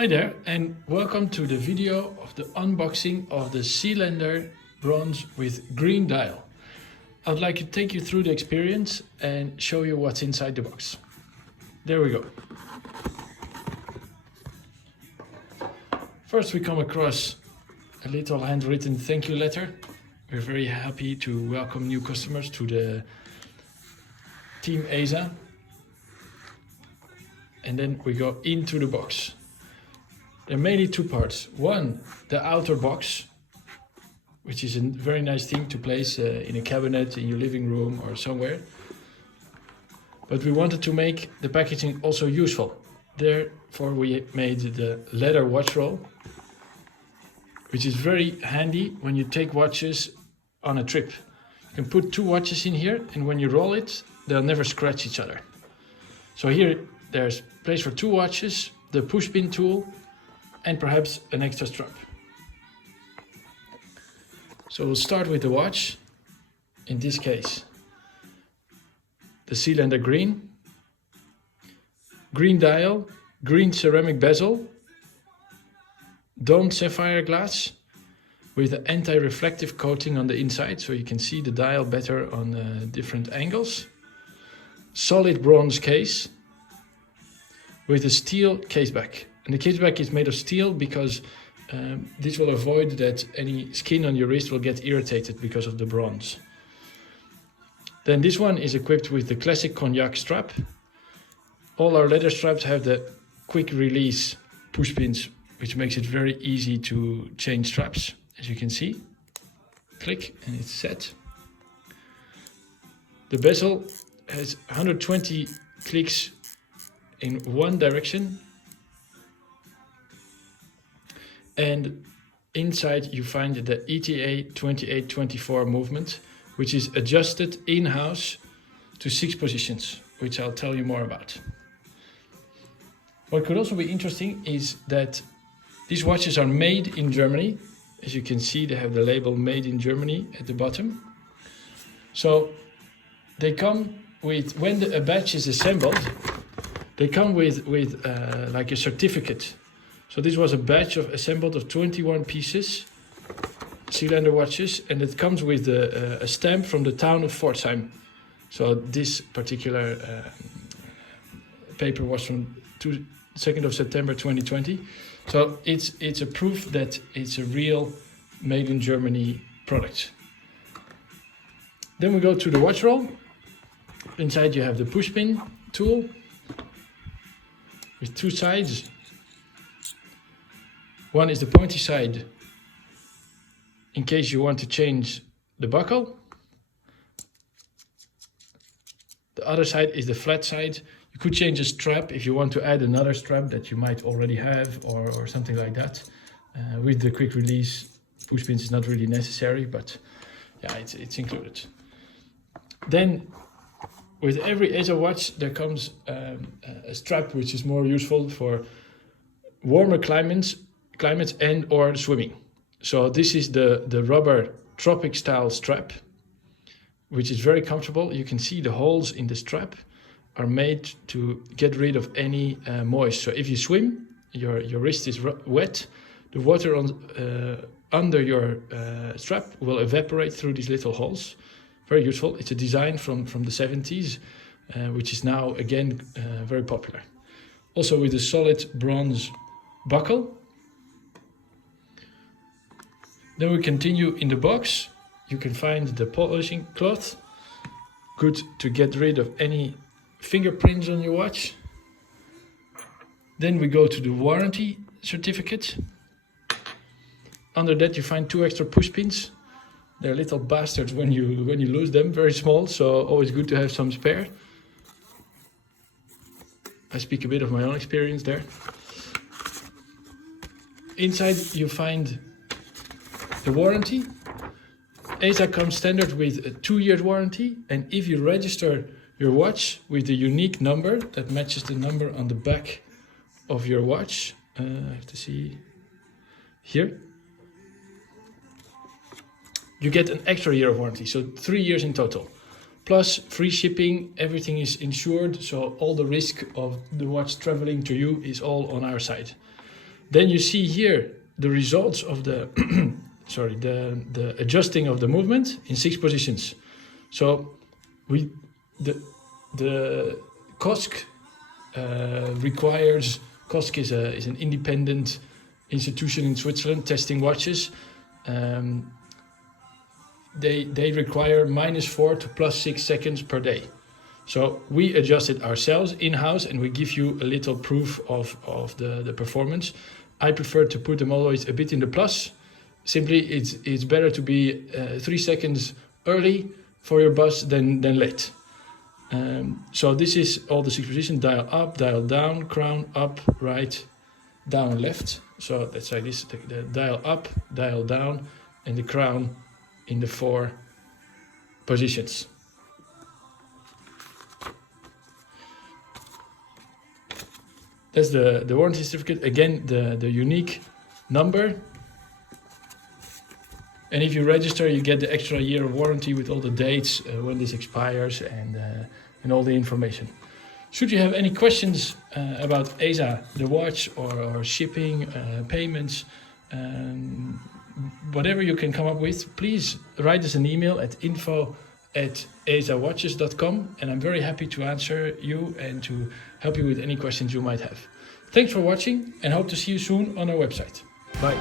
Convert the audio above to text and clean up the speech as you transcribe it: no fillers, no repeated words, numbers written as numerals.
Hi there, and welcome to the video of the unboxing of the Sealander Bronze with green dial. I would like to take you through the experience and show you what's inside the box. There we go. First we come across a little handwritten thank you letter. We're very happy to welcome new customers to the Team Eza. And then we go into the box. There are mainly two parts. One, the outer box, which is a very nice thing to place in a cabinet, in your living room or somewhere. But we wanted to make the packaging also useful. Therefore we made the leather watch roll, which is very handy when you take watches on a trip. You can put two watches in here, and when you roll it, they'll never scratch each other. So here there's place for two watches, the push pin tool, and perhaps an extra strap. So we'll start with the watch. In this case, the Sealander green. Green dial, green ceramic bezel, domed sapphire glass with an anti-reflective coating on the inside, so you can see the dial better on different angles. Solid bronze case with a steel case back. And the case back is made of steel because this will avoid that any skin on your wrist will get irritated because of the bronze. Then this one is equipped with the classic cognac strap. All our leather straps have the quick release push pins, which makes it very easy to change straps, as you can see. Click and it's set. The bezel has 120 clicks in one direction. And inside you find the ETA 2824 movement, which is adjusted in-house to 6 positions, which I'll tell you more about. What could also be interesting is that these watches are made in Germany. As you can see, they have the label made in Germany at the bottom. So they come with, when a batch is assembled, they come with like a certificate. So this was a batch assembled of 21 pieces, Sealander watches, and it comes with a stamp from the town of Pforzheim. So this particular paper was from 2nd of September 2020. So it's a proof that it's a real made in Germany product. Then we go to the watch roll. Inside you have the push pin tool with two sides. One is the pointy side in case you want to change the buckle. The other side is the flat side. You could change a strap if you want to add another strap that you might already have or something like that. With the quick release push pins is not really necessary, but yeah, it's included. Then with every Eza watch there comes a strap which is more useful for warmer climates and or swimming. So this is the rubber tropic style strap, which is very comfortable. You can see the holes in the strap are made to get rid of any moist. So if you swim, your wrist is wet, the water under your strap will evaporate through these little holes. Very useful. It's a design from the 70s, which is now again very popular. Also with a solid bronze buckle. Then we continue in the box. You can find the polishing cloth, good to get rid of any fingerprints on your watch. Then we go to the warranty certificate. Under that you find two extra push pins. They're little bastards when you lose them, very small, so always good to have some spare. I speak a bit of my own experience there. Inside you find the warranty. Eza comes standard with a 2-year warranty, and if you register your watch with the unique number that matches the number on the back of your watch, I have to see here, you get an extra year of warranty, so 3 years in total. Plus free shipping, everything is insured, so all the risk of the watch traveling to you is all on our side. Then you see here the results of the sorry, the adjusting of the movement in 6 positions. So the COSC requires, COSC is an independent institution in Switzerland testing watches. They require -4 to +6 seconds per day. So we adjust it ourselves in-house, and we give you a little proof of the performance. I prefer to put them always a bit in the plus. Simply, it's better to be 3 seconds early for your bus than late. So this is all the 6 positions: dial up, dial down, crown up, right, down, left. So let's say this: the dial up, dial down, and the crown in the 4 positions. That's the warranty certificate. Again, the unique number. And if you register, you get the extra year of warranty with all the dates when this expires and all the information. Should you have any questions about Eza, the watch, or shipping, payments, whatever you can come up with, please write us an email at info@ezawatches.com, and I'm very happy to answer you and to help you with any questions you might have. Thanks for watching, and hope to see you soon on our website. Bye.